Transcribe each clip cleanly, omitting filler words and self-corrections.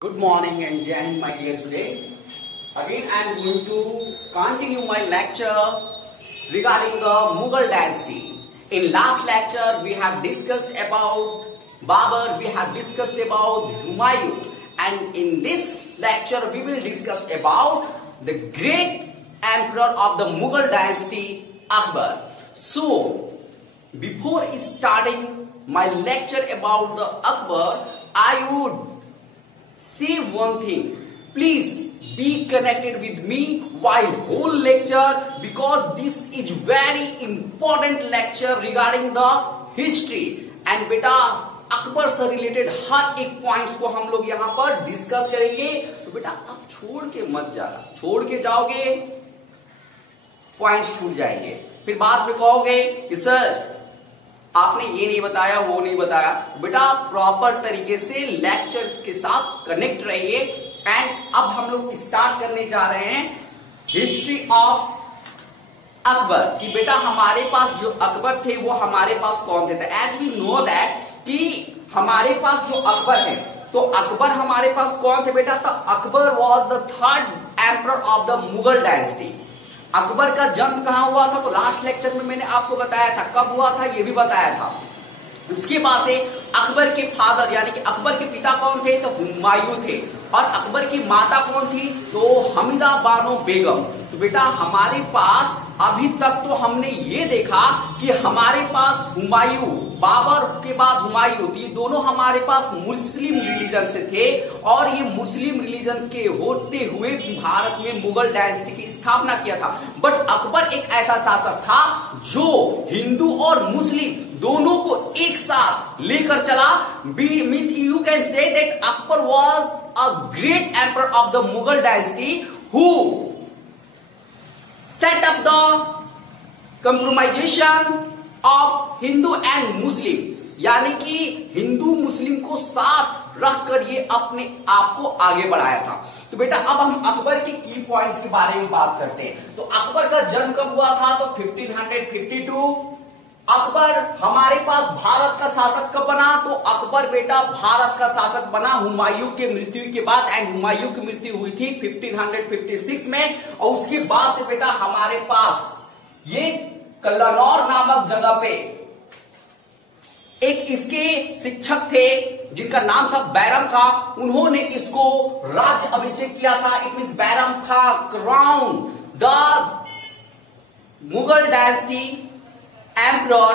Good morning and Jai Hind, my dear students. Again, I am going to continue my lecture regarding the Mughal dynasty. In last lecture, we have discussed about Babur, we have discussed about Humayun, and in this lecture, we will discuss about the great emperor of the Mughal dynasty, Akbar. So, before starting my lecture about the Akbar, I would say one thing. Please be connected with me while whole lecture, because this is very important lecture regarding the history. And बेटा अकबर से related हर एक points को हम लोग यहाँ पर discuss करेंगे. तो बेटा आप छोड़ के मत जाना, छोड़ के जाओगे पॉइंट्स छूट जाएंगे. फिर बाद में कहोगे कि सर आपने ये नहीं बताया, वो नहीं बताया. बेटा प्रॉपर तरीके से लेक्चर के साथ कनेक्ट रहिए. एंड अब हम लोग स्टार्ट करने जा रहे हैं हिस्ट्री ऑफ अकबर. कि बेटा हमारे पास जो अकबर थे वो हमारे पास कौन थे. एज वी नो दैट कि हमारे पास जो अकबर है, तो अकबर हमारे पास कौन थे बेटा. तो Akbar was the third emperor of the Mughal dynasty. Akbar का जन्म कहां हुआ था, तो लास्ट लेक्चर में मैंने आपको बताया था. कब हुआ था ये भी बताया था. उसके बाद से अकबर के फादर यानी कि अकबर के पिता कौन थे, तो हुमायूं थे. और अकबर की माता कौन थी, तो हमीदा बानो बेगम. तो बेटा हमारे पास अभी तक तो हमने ये देखा कि हमारे पास हुमायूं, बाबर के बाद हुमायूं, ये दोनों हमारे पास मुस्लिम रिलीजन से थे. और ये मुस्लिम रिलीजन के होते हुए भारत में मुगल डायनेस्टी की स्थापना किया था. बट अकबर एक ऐसा शासक था जो हिंदू और मुस्लिम दोनों को एक साथ लेकर चला. You can say that Akbar was a great emperor of the Mughal dynasty who set up the compromisation of Hindu and Muslim. यानी कि हिंदू मुस्लिम को साथ रखकर ये अपने आप को आगे बढ़ाया था. तो बेटा अब हम अकबर के की पॉइंट्स के बारे में बात करते हैं. तो अकबर का जन्म कब हुआ था, तो 1552. अकबर हमारे पास भारत का शासक कब बना, तो अकबर बेटा भारत का शासक बना हुमायूं के मृत्यु के बाद. एंड हुमायूं की मृत्यु हुई थी 1556 में. और उसके बाद से बेटा हमारे पास ये कल्लानौर नामक जगह पे एक इसके शिक्षक थे जिनका नाम था बैरम खां. उन्होंने इसको राज्य अभिषेक किया था. It means Bairam Khan crown the Mughal dynasty emperor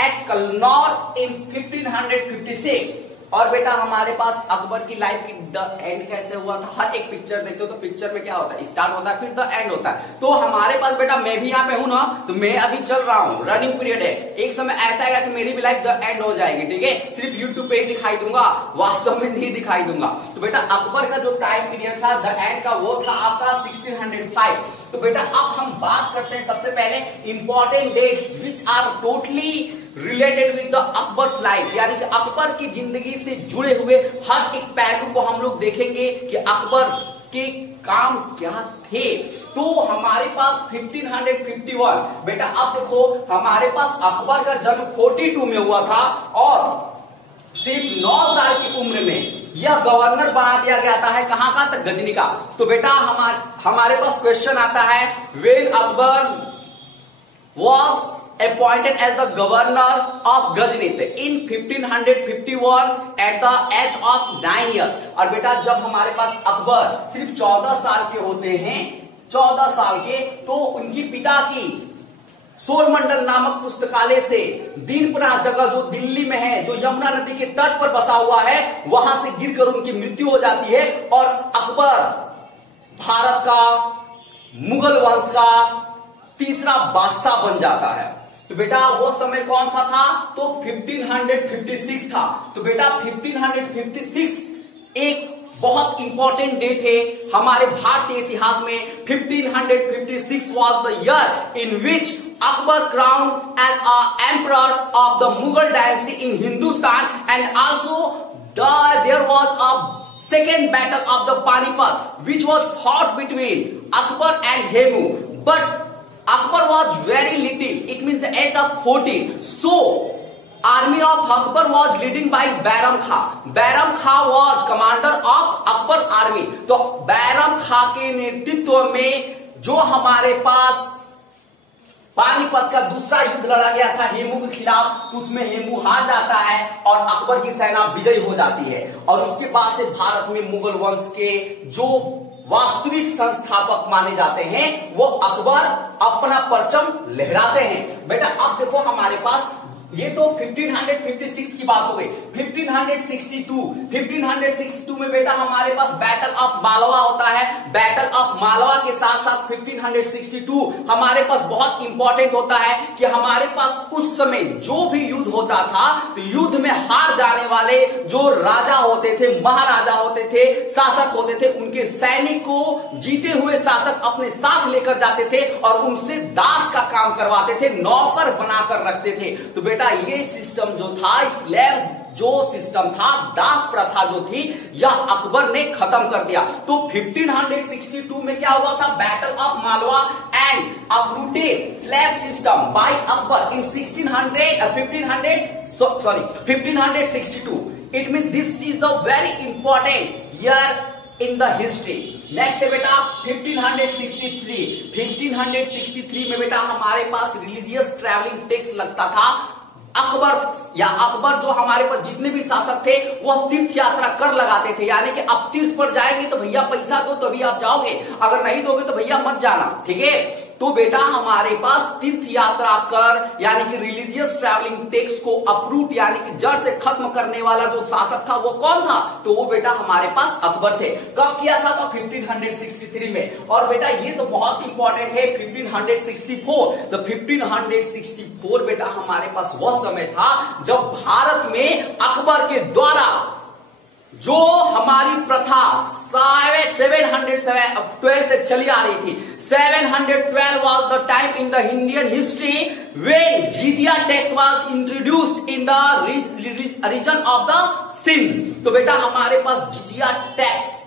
at Kalanaur in 1556. और बेटा हमारे पास अकबर की लाइफ की द एंड कैसे हुआ था. हर एक पिक्चर देखते हो तो पिक्चर में क्या होता है, स्टार्ट होता है फिर द एंड होता है. तो हमारे पास बेटा मैं भी यहाँ पे हूं ना, तो मैं अभी चल रहा हूँ, रनिंग पीरियड है. एक समय ऐसा आएगा कि मेरी भी लाइफ द एंड हो जाएगी. ठीक है, सिर्फ यूट्यूब पे ही दिखाई दूंगा, वास्तव में नहीं दिखाई दूंगा. तो बेटा अकबर का जो टाइम पीरियड था द एंड का, वो था आपका 1605. तो बेटा अब हम बात करते हैं सबसे पहले important dates which are totally related with the Akbar's life. यानी कि अकबर की जिंदगी से जुड़े हुए हर एक पहलू को हम लोग देखेंगे कि अकबर के काम क्या थे. तो हमारे पास 1551. बेटा अब देखो हमारे पास अकबर का जन्म 42 में हुआ था और सिर्फ 9 साल की उम्र में यह गवर्नर बना दिया गया था. है कहां का, तो गजनी का. तो बेटा हमारे पास क्वेश्चन आता है, when Akbar was appointed as the governor of Ghazni in 1551 at the age of 9 years. और बेटा जब हमारे पास अकबर सिर्फ 14 साल के होते हैं, 14 साल के, तो उनकी पिता की सोरमंडल नामक पुस्तकालय से दीनपुरा जगह जो दिल्ली में है, जो यमुना नदी के तट पर बसा हुआ है, वहां से गिरकर उनकी मृत्यु हो जाती है. और अकबर भारत का मुगल वंश का तीसरा बादशाह बन जाता है. तो बेटा वो समय कौन सा था, तो 1556 था. तो बेटा 1556 एक बहुत इंपॉर्टेंट डेट है हमारे भारतीय इतिहास में. 1556 was the year in which Akbar crown as a emperor of the Mughal dynasty in Hindustan. And also there was a second battle of the Panipat which was fought between Akbar and Hemu. But Akbar was very little, it means the age of 14. So army of Akbar was leading by Bairam Khan. Bairam Khan was commander of Akbar army. तो बैरम खां के नेतृत्व में जो हमारे पास पानीपत का दूसरा युद्ध लड़ा गया था हेमू के खिलाफ, तो उसमें हेमू हार जाता है और अकबर की सेना विजयी हो जाती है। और उसके बाद से भारत में मुगल वंश के जो वास्तविक संस्थापक माने जाते हैं वो अकबर अपना परचम लहराते हैं। बेटा अब देखो हमारे पास ये तो 1556 की बात हो गई। 1562 में बेटा हमारे पास बैटल ऑफ मालवा होता है। बैटल ऑफ मालवा के साथ साथ 1562 हमारे पास बहुत इंपॉर्टेंट होता है कि हमारे पास उस समय जो भी युद्ध होता था तो युद्ध में हार जाने वाले जो राजा होते थे, महाराजा होते थे, शासक होते थे, उनके सैनिक को जीते हुए शासक अपने साथ लेकर जाते थे और उनसे दास का काम करवाते थे, नौकर बनाकर रखते थे। तो बेटा ये सिस्टम जो था, स्लेव जो सिस्टम था, दास प्रथा जो थी, यह अकबर ने खत्म कर दिया। तो 1562 में क्या हुआ था? Battle of Malwa and uprooted slave system by Akbar in 1562। It means this is the very important year in the history. Next है बेटा 1563 में बेटा हमारे पास रिलीजियस ट्रैवलिंग टेक्स्ट लगता था। अकबर जो हमारे पास जितने भी शासक थे वह तीर्थ यात्रा कर लगाते थे, यानी कि अब तीर्थ पर जाएंगे तो भैया पैसा दो तभी आप जाओगे, अगर नहीं दोगे तो भैया मत जाना, ठीक है। तो बेटा हमारे पास तीर्थ यात्रा कर यानी कि रिलीजियस ट्रैवलिंग टेक्स को अपरूट यानी कि जड़ से खत्म करने वाला जो शासक था वो कौन था? तो वो बेटा हमारे पास अकबर थे। कब किया था? तो 1563 में। और बेटा ये तो बहुत इंपॉर्टेंट है 1564। तो 1564 बेटा हमारे पास वह समय था जब भारत में अकबर के द्वारा जो हमारी प्रथा 712 से चली आ रही थी, 712 was the time in the Indian history when jizya tax was introduced in the region of the Sindh। तो बेटा हमारे पास जिजिया टैक्स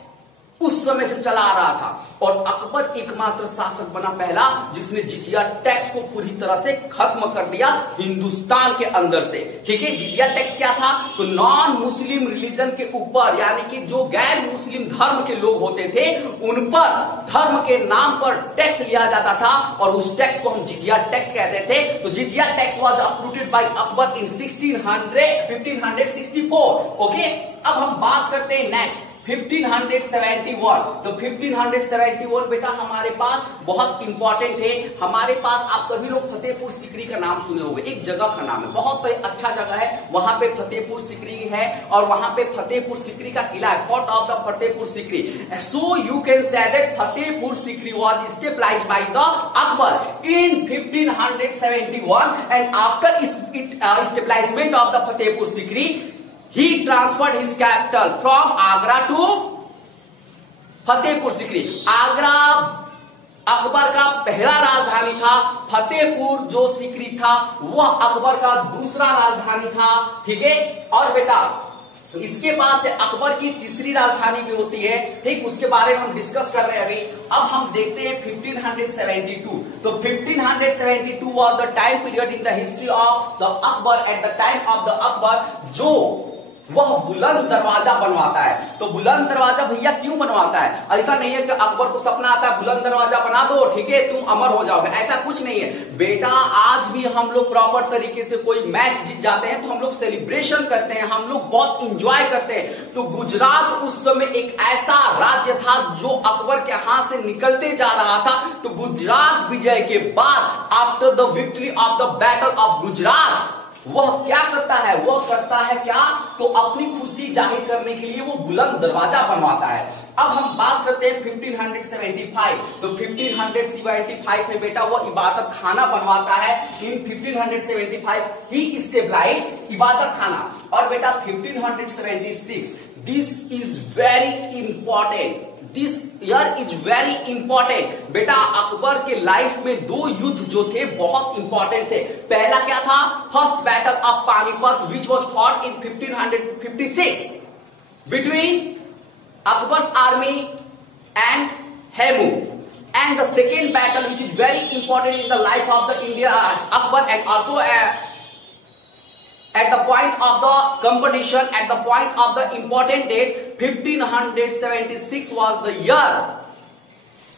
उस समय से चला आ रहा था और अकबर एकमात्र शासक बना पहला जिसने जिजिया टैक्स को पूरी तरह से खत्म कर दिया हिंदुस्तान के अंदर से, ठीक है। जिजिया टैक्स क्या था? तो नॉन मुस्लिम रिलीजन के ऊपर यानी कि जो गैर मुस्लिम धर्म के लोग होते थे उन पर धर्म के नाम पर टैक्स लिया जाता था और उस टैक्स को हम जिजिया टैक्स कहते थे। तो jizya tax was uprooted by Akbar in 1564। Okay, अब हम बात करते हैं नेक्स्ट 1571। तो 1571 बेटा हमारे पास बहुत इंपॉर्टेंट है। हमारे पास आप सभी लोग फतेहपुर सीकरी का नाम सुने होंगे, एक जगह का नाम है, बहुत अच्छा जगह है, वहां पे फतेहपुर सीकरी है और वहां पे फतेहपुर सीकरी का किला है, fort of the Fatehpur Sikri. So you can say that Fatehpur Sikri was stabilized by the Akbar in 1571 and after stabilization of the Fatehpur Sikri he transferred his capital from Agra to Fatehpur Sikri. Agra Akbar का पहला राजधानी था, फतेहपुर जो सीकरी था वह अकबर का दूसरा राजधानी था, ठीक है। और बेटा इसके बाद से अकबर की तीसरी राजधानी भी होती है, ठीक, उसके बारे में हम डिस्कस कर रहे हैं अभी। अब हम देखते हैं 1572। तो 1572 was the time period in the history of the Akbar. Eight the time of the Akbar जो वह बुलंद दरवाजा बनवाता है। तो बुलंद दरवाजा भैया क्यों बनवाता है? ऐसा नहीं है कि अकबर को सपना आता है बुलंद दरवाजा बना दो, ठीक है, तुम अमर हो जाओगे, ऐसा कुछ नहीं है बेटा। आज भी हम लोग प्रॉपर तरीके से कोई मैच जीत जाते हैं तो हम लोग सेलिब्रेशन करते हैं, हम लोग बहुत इंजॉय करते हैं। तो गुजरात उस समय एक ऐसा राज्य था जो अकबर के हाथ से निकलते जा रहा था। तो गुजरात विजय के बाद after the victory of the battle of Gujarat वह क्या करता है? वह करता है क्या? तो अपनी खुशी जाहिर करने के लिए वो बुलंद दरवाजा बनवाता है। अब हम बात करते हैं 1575। तो 1575 में बेटा वो इबादत खाना बनवाता है। इन 1575 ही स्टेबलाइज्ड इबादत खाना। और बेटा 1576 this is very important, this year is very important. बेटा अकबर के लाइफ में दो युद्ध जो थे बहुत इंपॉर्टेंट थे। पहला क्या था? First battle of Panipat which was fought in 1556 between Akbar's army and Hemu. And the second battle which is very important in the life of the India Akbar and also at the point of the competition, at the point of the important dates, 1576 was the year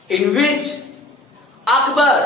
in which Akbar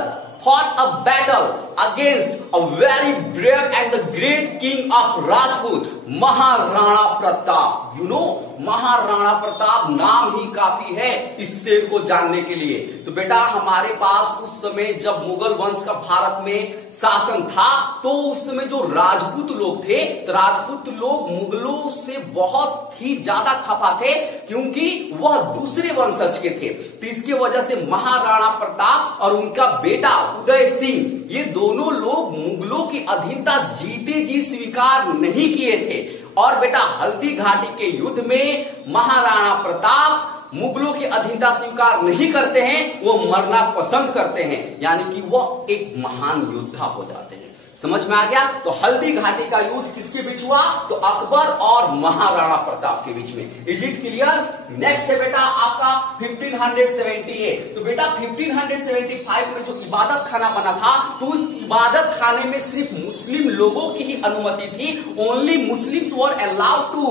fought a battle against a very brave and the great king of Rajput, Maharana Pratap. You know, Maharana Pratap नाम ही काफी है इस शेर को जानने के लिए. तो बेटा हमारे पास उस समय जब मुगल वंश का भारत में शासन था, तो उस समय जो राजपूत लोग थे, तो राजपूत लोग मुगलों से बहुत ही ज्यादा खफा थे, क्योंकि वह दूसरे वंशज के थे. तो इसकी वजह से महाराणा प्रताप और उनका बेटा उदय सिंह, ये दोनों लोग मुगलों की अधीनता जीते जी स्वीकार नहीं किए थे. और बेटा हल्दी घाटी के युद्ध में महाराणा प्रताप मुगलों की अधीनता स्वीकार नहीं करते हैं, वो मरना पसंद करते हैं, यानी कि वो एक महान योद्धा हो जाते हैं. समझ में आ गया? तो हल्दी घाटी का युद्ध किसके बीच हुआ? तो अकबर और महाराणा प्रताप के बीच में. Is it clear? नेक्स्ट है बेटा आपका 1578. तो बेटा 1575 में जो इबादत खाना बना था, तो उस इबादत खाने में सिर्फ मुस्लिम लोगों की ही अनुमति थी. Only Muslims were allowed to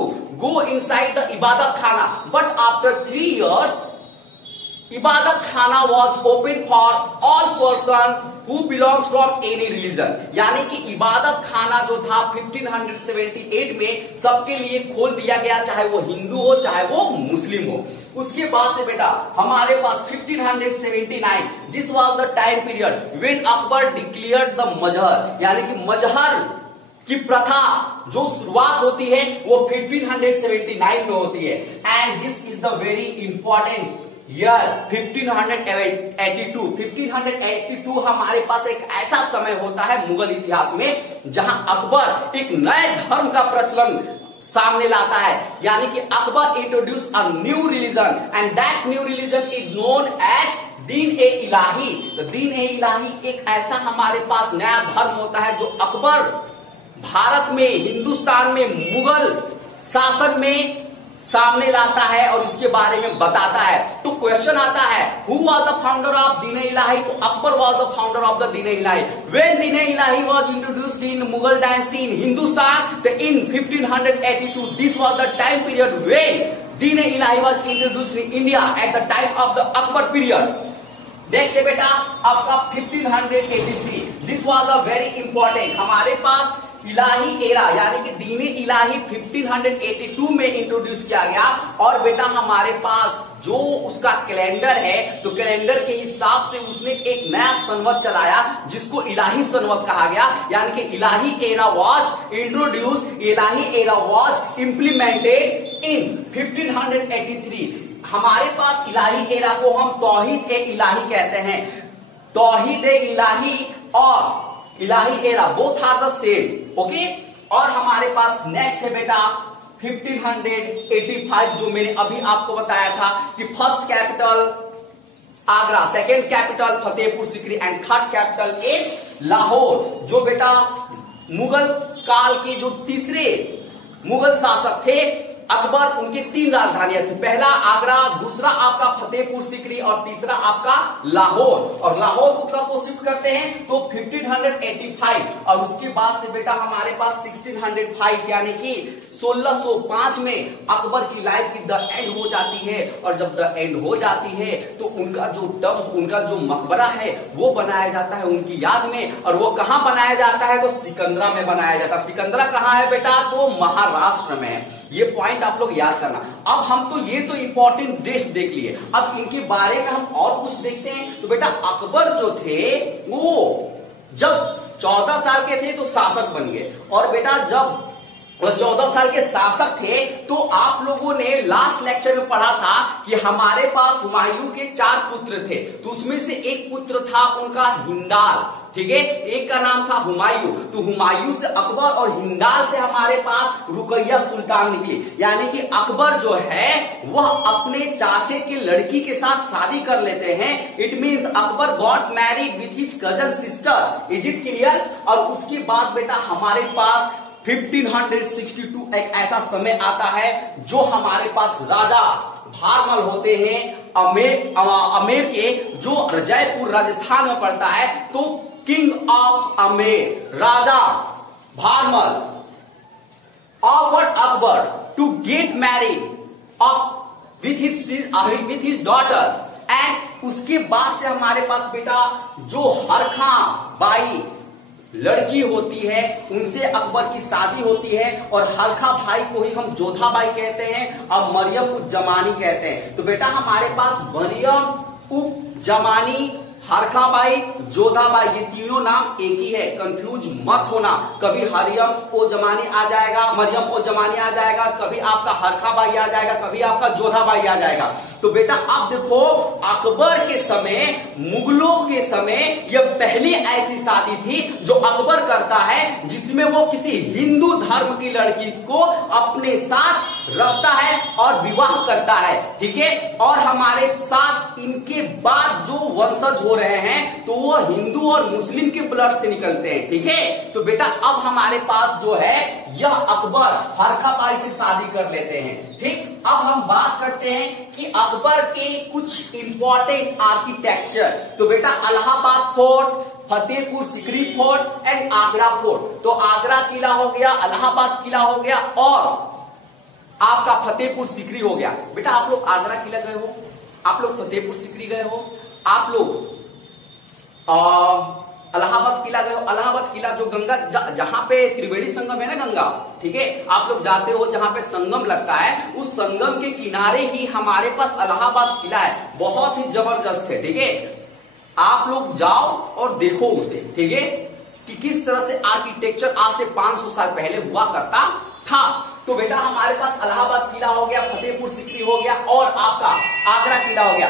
go inside the Ibadat Khana. But after 3 years Ibadat Khana was open for all person who belongs from any religion. यानी कि इबादत खाना जो था 1578 में सबके लिए खोल दिया गया, चाहे वो हिंदू हो चाहे वो मुस्लिम हो. उसके बाद से बेटा हमारे पास 1579, this was the time period when Akbar declared the Mahzar. यानी कि मजहर की प्रथा जो शुरुआत होती है वो 1579 में होती है. And this is the very important year 1582. 1582 हमारे पास एक ऐसा समय होता है मुगल इतिहास में जहां अकबर एक नए धर्म का प्रचलन सामने लाता है. यानी कि Akbar introduce a new religion and that new religion is known as Din e Ilahi. तो दीन ए इलाही एक ऐसा हमारे पास नया धर्म होता है जो अकबर भारत में, हिंदुस्तान में मुगल शासन में सामने लाता है और इसके बारे में बताता है. तो क्वेश्चन आता है, who was the founder of Din e Ilahi? तो Akbar was the founder of the Din e Ilahi. When Din e Ilahi was introduced in Mughal dynasty in Hindustan, तो in 1582 this was the time period when Din e Ilahi was introduced in India at the time of the Akbar period. देखिए बेटा आपका 1583, this was a very important. हमारे पास इलाही era यानी कि दीन इलाही 1582 में introduce किया गया. और बेटा हमारे पास जो उसका कैलेंडर है, तो कैलेंडर के हिसाब से उसने एक नया संवत चलाया जिसको इलाही संवत कहा गया. यानी कि Ilahi era was introduce, Ilahi era was implemented in 1583. हमारे पास इलाही एरा को हम तौहीद ए इलाही कहते हैं. तौहीद ए इलाही और Ilahi era both are the same. Okay. और हमारे पास नेक्स्ट है बेटा 1585, जो मैंने अभी आपको बताया था कि first capital Agra, second capital Fatehpur Sikri and third capital is Lahore. जो बेटा मुगल काल के जो तीसरे मुगल शासक थे अकबर, उनकी 3 राजधानियां थी. पहला आगरा, दूसरा आपका फतेहपुर सीकरी और तीसरा आपका लाहौर. और लाहौर को कब वो शिफ्ट करते हैं? तो 1585. और उसके बाद से बेटा हमारे पास 1605 यानी कि 1605 में अकबर की लाइफ की द एंड हो जाती है. और जब द एंड हो जाती है तो उनका जो मकबरा है वो बनाया जाता है उनकी याद में. और वो कहां बनाया जाता है? तो सिकंदरा में बनाया जाता है. सिकंदरा कहां है बेटा? तो महाराष्ट्र में है. ये पॉइंट आप लोग याद करना. अब हम तो ये तो इंपॉर्टेंट डेट्स देख लिए, अब इनके बारे में हम और कुछ देखते हैं. तो बेटा अकबर जो थे वो जब 14 साल के थे तो शासक बन गए. और बेटा जब वो 14 साल के शासक थे तो आप लोगों ने लास्ट लेक्चर में पढ़ा था कि हमारे पास हुमायूं के 4 पुत्र थे. तो उसमें से एक पुत्र था उनका हिंदाल. ठीक है, एक का नाम था हुमायूं. तो हुमायूं से अकबर और हिंदाल से हमारे पास रुकैया सुल्तान निकली. यानी कि अकबर जो है वह अपने चाचे के लड़की के साथ शादी कर लेते हैं. It means Akbar got married with his cousin sister. Is it clear? और उसके बाद बेटा हमारे पास 1562 एक ऐसा समय आता है जो हमारे पास राजा भारमल होते हैं अमेर के, जो जयपुर राजस्थान में पड़ता है. तो king of Amer Raja Bharmal offered Akbar to get married with his daughter, and उसके बाद से हमारे पास बेटा जो हरखा बाई लड़की होती है उनसे अकबर की शादी होती है, और हरखा भाई को ही हम जोधा बाई कहते हैं और मरियम उज जमानी कहते हैं। तो बेटा हमारे पास मरियम उज जमानी, हरखा बाई, जोधा बाई, ये तीनों नाम एक ही है, कंफ्यूज मत होना। कभी हरियम ओ जमानी आ जाएगा, मरियम ओ जमानी आ जाएगा, कभी आपका हरखा बाई आ जाएगा, कभी आपका जोधा बाई आ जाएगा। तो बेटा अब देखो अकबर के समय, मुगलों के समय यह पहली ऐसी शादी थी जो अकबर करता है जिसमें वो किसी हिंदू धर्म की लड़की को अपने साथ रखता है और विवाह करता है, ठीक है। और हमारे साथ इनके बाद जो वंशज हो रहे हैं तो वो हिंदू और मुस्लिम के ब्लड से निकलते हैं, ठीक है। तो बेटा अब हमारे पास जो है यह अकबर हरखा बाई से शादी कर लेते हैं, ठीक। अब हम बात करते हैं कि अकबर के कुछ इंपॉर्टेंट आर्किटेक्चर। तो बेटा Allahabad fort, Fatehpur Sikri fort and Agra fort. तो आगरा किला हो गया, इलाहाबाद किला हो गया और आपका फतेहपुर सीकरी हो गया। बेटा आप लोग आगरा किला गए हो, आप लोग फतेहपुर सीकरी गए हो, आप लोग इलाहाबाद किला गए हो। इलाहाबाद किला जो गंगा जहां पे त्रिवेणी संगम है ना गंगा, ठीक है, आप लोग जाते हो जहां पे संगम लगता है, उस संगम के किनारे ही हमारे पास इलाहाबाद किला है, बहुत ही जबरदस्त है, ठीक है। आप लोग जाओ और देखो उसे, ठीक है, कि किस तरह से आर्किटेक्चर आज से 500 साल पहले हुआ करता था। तो बेटा हमारे पास इलाहाबाद किला हो गया, फतेहपुर सीकरी हो गया और आपका आगरा किला हो गया।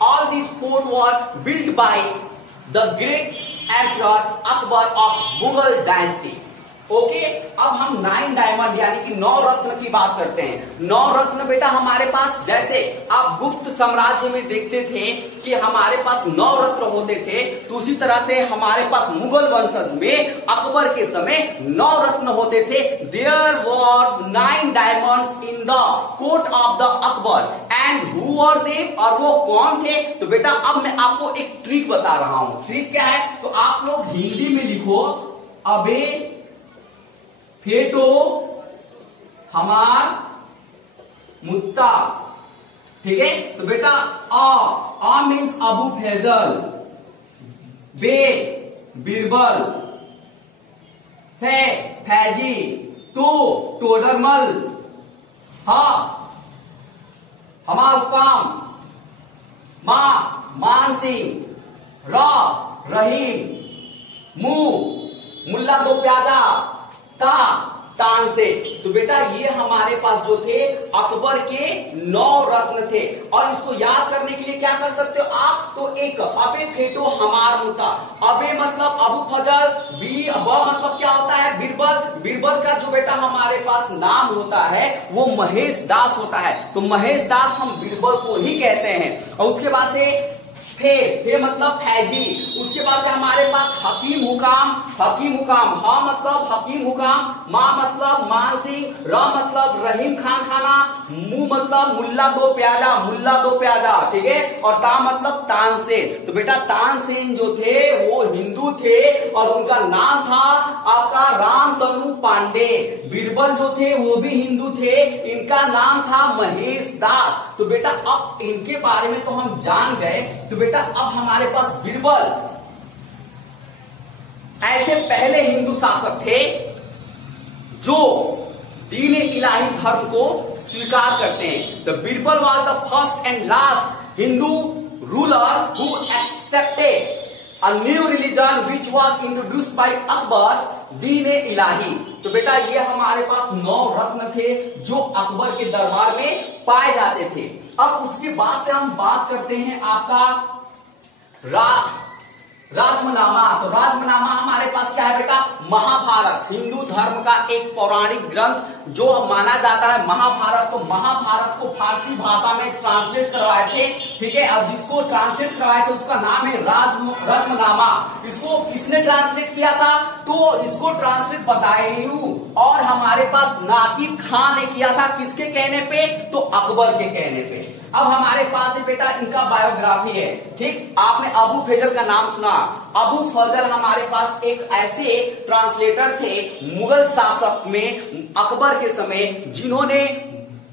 all these four were built by the great emperor Akbar of Mughal dynasty. Okay, अब हम 9 डायमंड यानी कि 9 रत्न की बात करते हैं। 9 रत्न बेटा हमारे पास, जैसे आप गुप्त साम्राज्य में देखते थे कि हमारे पास 9 रत्न होते थे, तो उसी तरह से हमारे पास मुगल वंशज में अकबर के समय 9 रत्न होते थे। There were 9 diamonds in the court of the Akbar and who were they, और वो कौन थे। तो बेटा अब मैं आपको एक ट्रिक बता रहा हूं। ट्रिक क्या है, तो आप लोग हिंदी में लिखो, अबे फेटो हमार मुत्ता, ठीक है। तो बेटा आ मीन्स अबू फैजल, बे बीरबल, थे फैजी, तो टोडरमल, हा हमार काम, मां मान सिंह, रा रहीम, मु मुल्ला दो प्याजा, ता तानसेन। तो बेटा ये हमारे पास जो थे अकबर के 9 रत्न थे। और इसको याद करने के लिए क्या कर सकते हो आप, तो एक अबे फेटो हमार मुता, अबे मतलब अबू फजल, बी ब मतलब क्या होता है, बीरबल। बीरबल का जो बेटा हमारे पास नाम होता है वो महेश दास होता है, तो महेश दास हम बीरबल को ही कहते हैं। और उसके बाद से फे मतलब फैजी, उसके बाद से हमारे पास हकीम हुकाम, हकीम हुकाम, हा मतलब हकीम हुकाम, मां मतलब मान सिंह, र मतलब रहीम खान खाना, मु मतलब मुल्ला दो प्याजा, मुल्ला दो प्याजा, ठीक है, और ता मतलब तानसेन। तो बेटा तानसेन जो थे वो हिंदू थे और उनका नाम था आपका राम तनु पांडे। बीरबल जो थे वो भी हिंदू थे, इनका नाम था महेश दास। तो बेटा अब इनके बारे में तो हम जान गए। तो बेटा अब हमारे पास बीरबल ऐसे पहले हिंदू शासक थे जो दीन इलाही धर्म को स्वीकार करते हैं। The Birbal was the first and last Hindu ruler who accepted a new religion which was introduced by Akbar, दीन इलाही। तो बेटा ये हमारे पास 9 रत्न थे जो अकबर के दरबार में पाए जाते थे। अब उसके बाद से हम बात करते हैं आपका राजमनामा। तो राजमनामा हमारे पास क्या है बेटा, महाभारत, हिंदू धर्म का एक पौराणिक ग्रंथ जो माना जाता है महाभारत। तो महाभारत को फारसी भाषा में ट्रांसलेट करवाए थे, ठीक है, और जिसको ट्रांसलेट करवाए थे उसका नाम है राजमनामा। इसको किसने ट्रांसलेट किया था, तो इसको ट्रांसलेट बताए नहीं हूं। और हमारे पास नाकिब खान ने किया था किसके कहने पे, तो अकबर के कहने पे। अब हमारे पास है बेटा इनका बायोग्राफी है, ठीक। आपने अबू फजल का नाम सुना। अबू फजल हमारे पास एक ऐसे ट्रांसलेटर थे मुगल शासक में अकबर के समय, जिन्होंने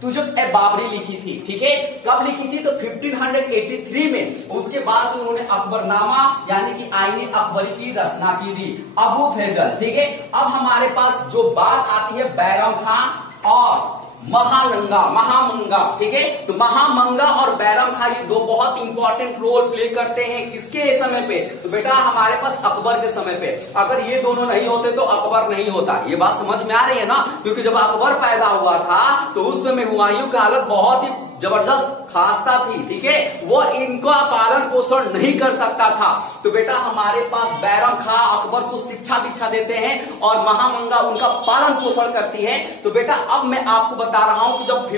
तुजुक-ए-बाबरी लिखी थी, ठीक है। कब लिखी थी, तो 1583 में। उसके बाद से उन्होंने अकबरनामा यानी कि आईने अकबरी की रचना की थी, अबू फजल, ठीक है। अब हमारे पास जो बात आती है बैरम खां और महामंगा, ठीक है। तो महामंगा और बैरम खां ये दो बहुत इंपॉर्टेंट रोल प्ले करते हैं किसके समय पे, तो बेटा हमारे पास अकबर के समय पे। अगर ये दोनों नहीं होते तो अकबर नहीं होता। ये बात समझ में आ रही है ना, क्योंकि जब अकबर पैदा हुआ था तो उस समय हुमायूं की हालत बहुत ही जबरदस्त खास्ता थी, ठीक है। वो इनका पालन पोषण नहीं कर सकता था। तो बेटा हमारे पास बैरम खां अकबर को शिक्षा दीक्षा देते हैं और महामंगा उनका पालन पोषण करती है। तो बेटा अब मैं आपको बता रहा हूं कि जब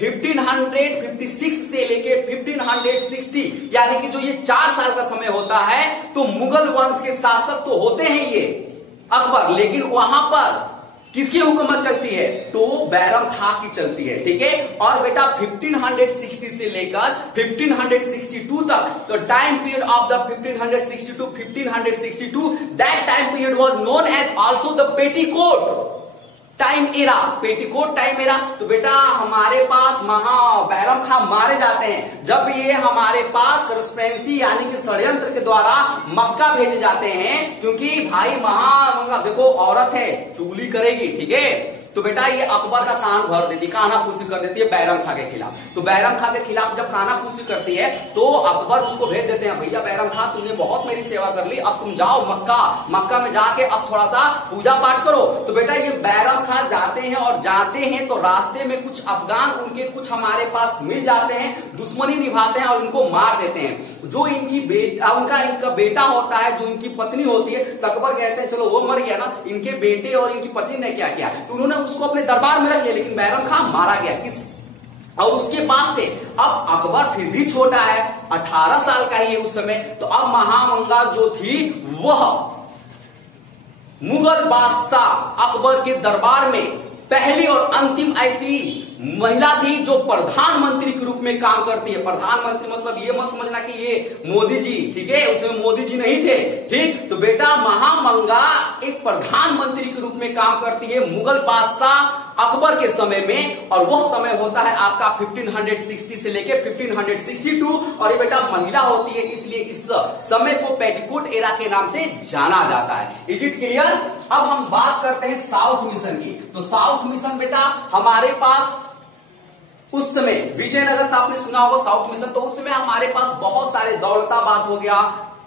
1556 से लेके 1560 यानी कि जो ये 4 साल का समय होता है, तो मुगल वंश के शासक तो होते हैं ये अकबर, लेकिन वहां पर किसकी हुकूमत चलती है, तो बैरम खां की चलती है, ठीक है। और बेटा 1560 से लेकर 1562 तक, तो time period of the 1562 that time period was known as also the petticoat time era, petticoat time era. तो बेटा हमारे पास बैरम खां मारे जाते हैं जब ये हमारे पास करस्पेंसी यानी कि षड्यंत्र के द्वारा मक्का भेजे जाते हैं, क्योंकि भाई महामंगा देखो औरत है, चुगली करेगी, ठीक है। तो बेटा ये अकबर का कान भर देती, कानाफूसी कर देती है बैरम खां के खिलाफ। तो बैरम खां के खिलाफ जब कानाफूसी करती है तो अकबर उसको भेज देते हैं, भैया बैरम खां तुमने बहुत मेरी सेवा कर ली, अब तुम जाओ मक्का में जाके अब थोड़ा सा पूजा पाठ करो। तो बेटा ये बैरम खां जाते हैं और जाते हैं तो रास्ते में कुछ अफगान उनके कुछ हमारे पास मिल जाते हैं, दुश्मनी निभाते हैं और उनको मार देते हैं। जो इनकी इनका बेटा होता है, जो इनकी पत्नी होती है, तो अकबर कहते हैं चलो वो मर गया ना, इनके बेटे और इनकी पत्नी ने क्या किया, तो उन्होंने उसको अपने दरबार में रख लिया, लेकिन बैरम खां मारा गया किस, और उसके बाद से अब अकबर फिर भी छोटा है, 18 साल का ही है उस समय। तो अब महामंगा जो थी वह मुगल बादशाह अकबर के दरबार में पहली और अंतिम ऐसी महिला थी जो प्रधानमंत्री के रूप में काम करती है। प्रधानमंत्री मतलब ये मत समझना कि ये मोदी जी, ठीक है, उसमें मोदी जी नहीं थे, ठीक। तो बेटा महामंगा एक प्रधानमंत्री के रूप में काम करती है मुगल बादशाह अकबर के समय में, और वह समय होता है आपका 1560 से लेके 1562। और ये बेटा महिला होती है, इसलिए इस समय को पेटीकोट एरा के नाम से जाना जाता है। Is it clear? अब हम बात करते हैं साउथ मिशन की। तो साउथ मिशन बेटा हमारे पास उस समय विजयनगर था, आपने सुना होगा साउथ मिशन। तो उस समय हमारे पास बहुत सारे दौलताबाद हो गया,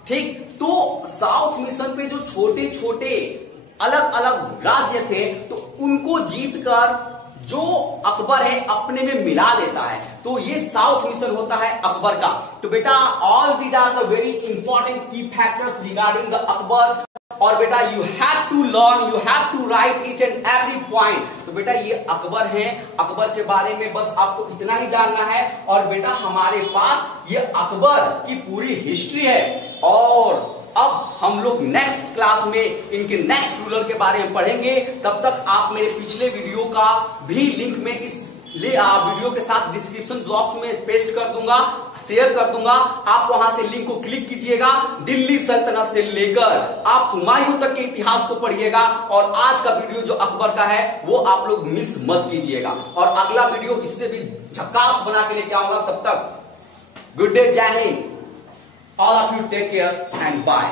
ठीक। तो साउथ मिशन पे जो छोटे छोटे अलग अलग राज्य थे, तो उनको जीतकर जो अकबर है अपने में मिला लेता है, तो ये साउथ मिशन होता है अकबर का। तो बेटा all these are the very important key factors regarding the Akbar. और बेटा you have to learn, you have to write each and every point. तो बेटा ये अकबर है, अकबर के बारे में बस आपको इतना ही जानना है। और बेटा हमारे पास ये अकबर की पूरी हिस्ट्री है। और अब हम लोग नेक्स्ट क्लास में इनके नेक्स्ट रूलर के बारे में पढ़ेंगे। तब तक आप मेरे पिछले वीडियो का भी लिंक में इस वीडियो के साथ डिस्क्रिप्शन बॉक्स में पेस्ट कर दूंगा, शेयर कर दूंगा। आप वहां से लिंक को क्लिक कीजिएगा। दिल्ली सल्तनत से लेकर आप हुमायूं तक के इतिहास को पढ़िएगा। और आज का वीडियो जो अकबर का है वो आप लोग मिस मत कीजिएगा। और अगला वीडियो इससे भी झकास बना के लेके आऊंगा। तब तक गुड डे, जय हिंद, all of you take care and bye.